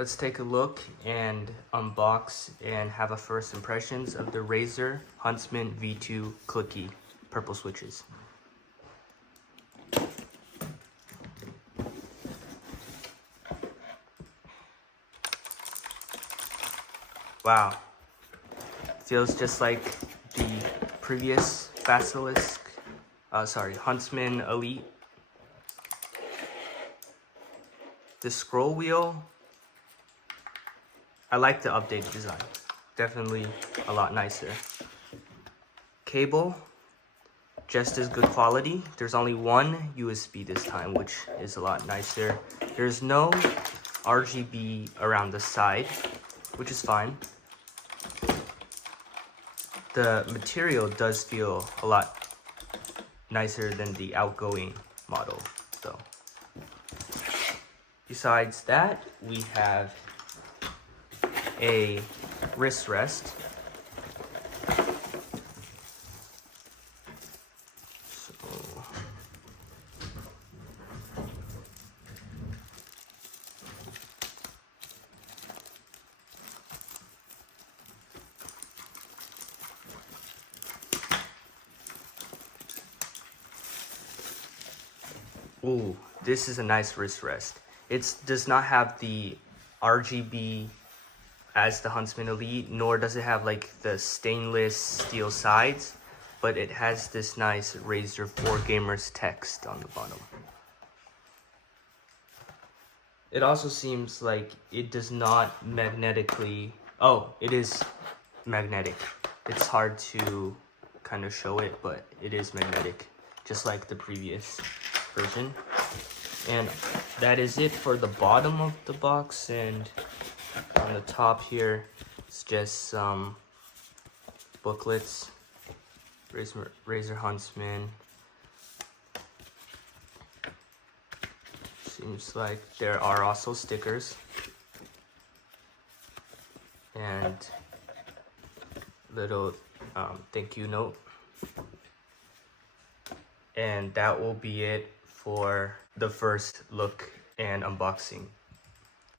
Let's take a look and unbox and have a first impressions of the Razer Huntsman V2 clicky purple switches. Wow, feels just like the previous Huntsman Elite. The scroll wheel, I like the updated design. Definitely a lot nicer. Cable, just as good quality. There's only one USB this time, which is a lot nicer. There's no RGB around the side, which is fine. The material does feel a lot nicer than the outgoing model, though. Besides that, we have a wrist rest. Ooh, this is a nice wrist rest. It does not have the RGB as the Huntsman Elite, nor does it have like the stainless steel sides, but it has this nice Razer 4 Gamers text on the bottom. It also seems like it does not magnetically, oh, it is magnetic. It's hard to kind of show it, but it is magnetic, just like the previous version. And that is it for the bottom of the box, and on the top here it's just some booklets. Razer Huntsman. Seems like there are also stickers and little thank you note. And that will be it for the first look and unboxing.